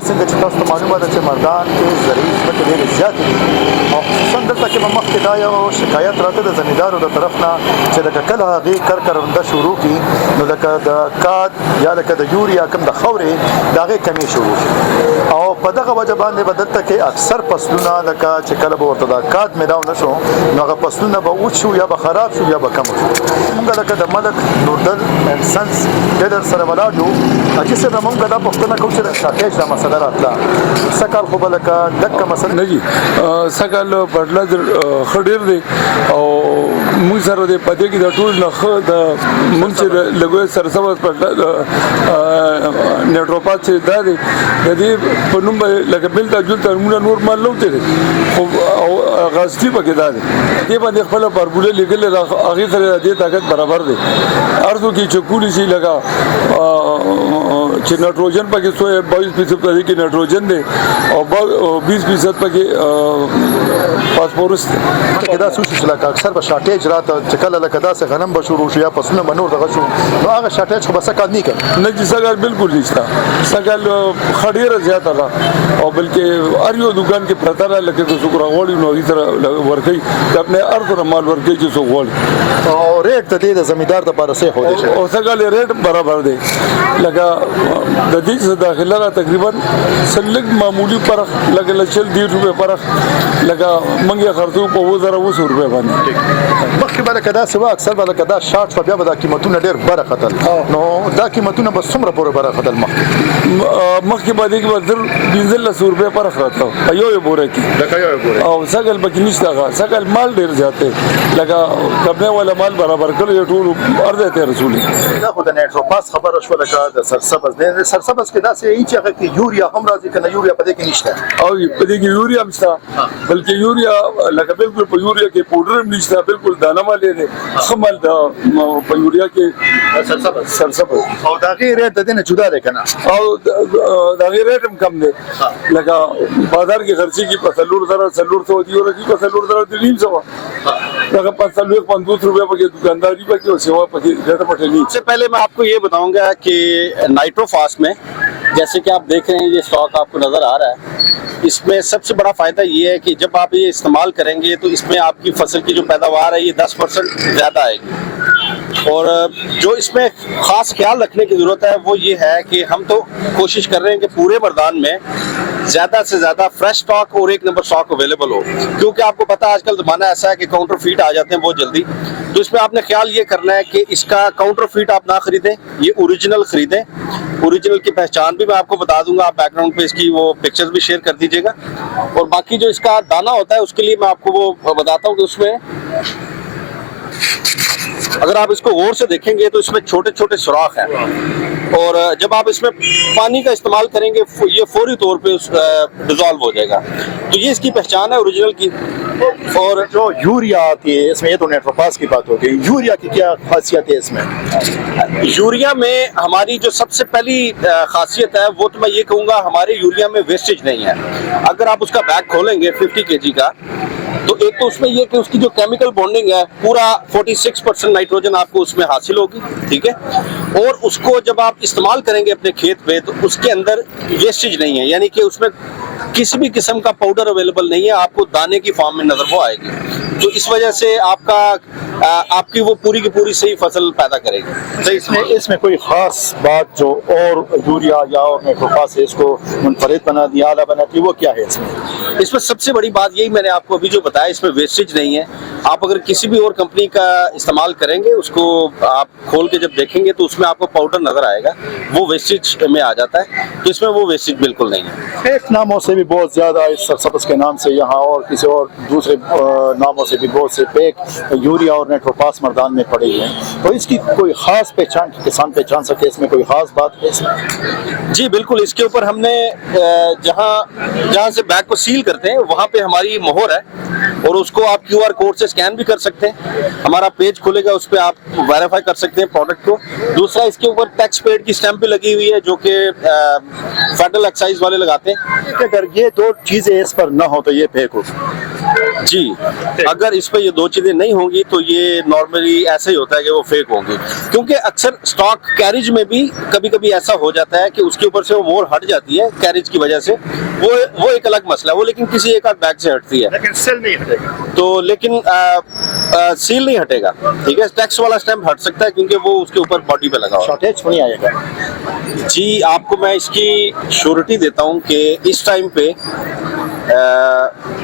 څنګه چې تاسو ته معلومه ده چې مردان کې زرعي ځمکې ډېرې زیاتې دي او خصوصا دلته کې به مخکې دا یو شکایت راته د زمیندارو د طرف نه چې لکه کله هغې کرکرنده شروع کړي نو لکه د کاد یا لکه د یوریا کوم د خاورې د هغې کمې شروع شي او په دغه وجه باندې به دلته کې اکثر فصلونه لکه چې کله به ورته دا کاد میلاو نه شو نو هغه فصلونه به وچ شو یا به خراب شو یا به کم شو. موږ لکه د ملک نوردل اینډ سنس ډیلر سره ولاړ یو حاجي صاحب موږ دا پوښتنه کوو چې د شاکېج دا مسله راتله سکال خو به لکه دقه مسله نه جي سکال پټلا ښه ډېر دی او موږ سره د پدې کې د ټول نه ښه د موږ چې لګوي سرسبز پټلا نیټروپات چې دا دی د دې په نوم لکه بل د جول ترمونه نور مال لوته دي خو غاستي پکې دا دی دې باندې خپل پربوله لګل هغه سره د طاقت برابر دی ارزو کې چکولی شي لگا چې نایټروجن پکې 22% پکې کې نایټروجن دی او 20% پکې فاسفورس دی دا څه شي لکه اکثر به شاکېج راته چې کله لکه داسې غنم به شروع شي یا فصلونه به نور دغه شو نو هغه شاکېج خو به سکال نه کوي نه چې سکال بالکل نشته سکال خډيره زیاته ده او بلکې هر یو دکان کې پرته را لکه څو غوړي نو هیڅ ورکي خپل ارزو مال ورکي چې څو غوړي او ریټ ته د زمیندار د پاره سه هو دي او سکال ریټ برابر دی لکه د دې څخه داخله را تقریبا سلګ معمولی فرق لکه لچل 1.5 روپے فرق لکه منګه خرڅو په 2000 روپے باندې مخکې به لکه داسې وه اکثر به لکه دا شارټ به بیا به دا قیمتونه ډېر بره ختل نو دا قیمتونه به څومره پورې بره ختل مخکې باندې کې به 1500 روپے فرق راته یو بوره کې لکه یو بوره او سکل پکې نشته سکل مال ډېر زیاته لکه کبنه ولا مال برابر کړی ټول ارزه ته رسولي دا خو د نیټروپاس خبره شو لکه د سرسبز د سرسبز کې داسې هیڅ هغه کې یوریا هم راځي کنه یوریا په دې کې نشته او په دې کې یوریا هم شته بلکې یوریا لکه بالکل په یوریا کې پاوډر هم نشته بالکل دانه مالې دي خمل د په یوریا کې سرسبز او دا غیر ریټ د دې نه جدا دی کنه او دا غیر ریټ هم کم دی لکه بازار کې خرچي کې په 3000 دی ورته په 3000 دی 300 لکه په 50 روپے په दुकानदारी पर क्यों सेवा ज़्यादा पटेली। सबसे पहले मैं आपको ये बताऊंगा कि नाइट्रोफास में जैसे कि आप देख रहे हैं ये स्टॉक आपको नज़र आ रहा है इसमें सबसे बड़ा फ़ायदा ये है कि जब आप ये इस्तेमाल करेंगे तो इसमें आपकी फसल की जो पैदावार है ये 10% ज़्यादा आएगी और जो इसमें ख़ास ख्याल रखने की ज़रूरत है वो ये है कि हम तो कोशिश कर रहे हैं कि पूरे मर्दान में ज़्यादा से ज़्यादा फ्रेश स्टॉक और एक नंबर स्टॉक अवेलेबल हो क्योंकि आपको पता है आजकल ज़माना ऐसा है कि काउंटर फीट आ जाते हैं बहुत जल्दी तो इसमें आपने ख्याल ये करना है कि इसका काउंटर फीट आप ना खरीदें ये ओरिजिनल खरीदें ओरिजिनल की पहचान भी मैं आपको बता दूंगा आप बैकग्राउंड पे इसकी वो पिक्चर्स भी शेयर कर दीजिएगा और बाकी जो इसका दाना होता है उसके लिए मैं आपको वो बताता हूँ कि उसमें अगर आप इसको गौर से देखेंगे तो इसमें छोटे छोटे सुराख हैं और जब आप इसमें पानी का इस्तेमाल करेंगे ये फौरी तौर पे डिजॉल्व हो जाएगा तो ये इसकी पहचान है ओरिजिनल की। और जो यूरिया आती है इसमें ये तो नेट्रोपास की बात हो गई यूरिया की क्या खासियत है इसमें यूरिया में हमारी जो सबसे पहली खासियत है वो तो मैं ये कहूँगा हमारे यूरिया में वेस्टेज नहीं है अगर आप उसका बैग खोलेंगे 50 kg का तो एक तो उसमें ये कि उसकी जो केमिकल बॉन्डिंग है पूरा 46% नाइट्रोजन आपको उसमें हासिल होगी ठीक है और उसको जब आप इस्तेमाल करेंगे अपने खेत पे तो उसके अंदर वेस्टेज नहीं है यानी कि उसमें किसी भी किस्म का पाउडर अवेलेबल नहीं है आपको दाने की फॉर्म में नजर वो आएगी तो इस वजह से आपकी वो पूरी की पूरी सही फसल पैदा करेगी। तो इसमें कोई खास बात जो और यूरिया या और नेट्रोपास है इसको मुनफरिद बना दिया आला बना दी वो क्या है इसमें सबसे बड़ी बात यही मैंने आपको अभी जो बताया इसमें वेस्टेज नहीं है आप अगर किसी भी और कंपनी का इस्तेमाल करेंगे उसको आप खोल के जब देखेंगे तो उसमें आपको पाउडर नजर आएगा वो वेस्टेज में आ जाता है तो इसमें वो वेस्टेज बिल्कुल नहीं है। एक नामों से भी बहुत ज्यादा इस सरसब्ज के नाम से यहाँ और किसी और दूसरे नामों से भी बहुत से पेक यूरिया और नेट्रोपास मर्दान में पड़े हुए हैं तो इसकी कोई खास पहचान किसान पहचान सके इसमें कोई खास बात है इसमें? जी बिल्कुल इसके ऊपर हमने जहाँ से बैग को सील करते हैं वहाँ पे हमारी मोहर है और उसको आप QR कोड से स्कैन भी कर सकते हैं हमारा पेज खुलेगा उस पर आप वेरीफाई कर सकते हैं प्रोडक्ट को। दूसरा इसके ऊपर टैक्स पेड की स्टैंप भी लगी हुई है जो कि फेडरल एक्साइज वाले लगाते हैं। अगर ये दो चीजें इस पर ना हो तो ये फेक हो जी, अगर इस पे ये दो चीजें नहीं होंगी तो ये नॉर्मली ऐसे ही होता है कि वो फेक होंगी, क्योंकि अक्सर स्टॉक कैरिज में भी कभी कभी ऐसा हो जाता है कि उसके ऊपर से वो मोहर हट जाती है कैरिज की वजह से, वो एक अलग मसला है, वो लेकिन किसी एक आध बैग से हटती है, लेकिन सेल नहीं हटेगा। तो लेकिन सील नहीं हटेगा, ठीक है। टैक्स वाला स्टैंप हट सकता है क्योंकि वो उसके ऊपर बॉडी पे लगा हुआ है। शॉर्टेज नहीं आएगा। जी, आपको मैं इसकी श्योरिटी देता हूँ कि इस टाइम पे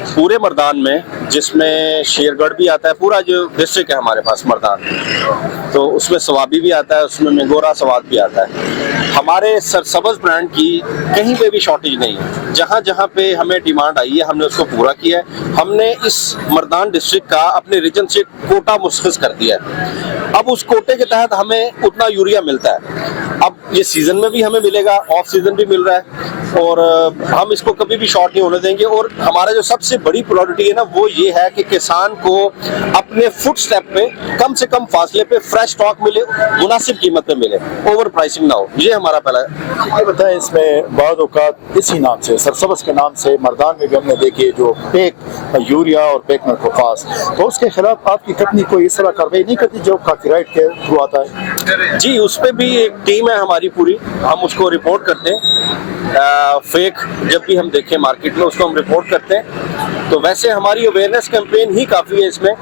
पूरे मर्दान में, जिसमें शेरगढ़ भी आता है, पूरा जो डिस्ट्रिक्ट है हमारे पास मर्दान, तो उसमें सवाबी भी आता है, उसमें मेंगोरा सवाद भी आता है। हमारे सरसब्ज़ ब्रांड की कहीं पे भी शॉर्टेज नहीं है। जहाँ जहाँ पे हमें डिमांड आई है हमने उसको पूरा किया है। हमने इस मर्दान डिस्ट्रिक्ट का अपने रीजन से कोटा मुस्खिस कर दिया है। अब उस कोटे के तहत हमें उतना यूरिया मिलता है। अब ये सीजन में भी हमें मिलेगा, ऑफ सीजन भी मिल रहा है, और हम इसको कभी भी शॉर्ट नहीं होने देंगे। और हमारा जो सबसे बड़ी प्रायोरिटी है ना, वो ये है कि किसान को अपने फुट स्टेप पे कम से कम फासले पे फ्रेश स्टॉक मिले, मुनासिब कीमत पे मिले, ओवर प्राइसिंग ना हो। ये हमारा पहला है। ये बताएं, इसमें बाद औकात इसी नाम से, सरसब्ज़ के नाम से मर्दान में भी हमने देखे जो पेक यूरिया और पेक में कपास, तो उसके खिलाफ आपकी कंपनी कोई इस तरह कार्रवाई नहीं करती जो कॉपीराइट के थ्रू आता है? जी, उस पर भी एक टीम है हमारी पूरी, हम उसको रिपोर्ट करते हैं। फेक जब भी हम देखें मार्केट में उसको हम रिपोर्ट करते हैं। तो वैसे हमारी अवेयरनेस कैंपेन ही काफ़ी है इसमें।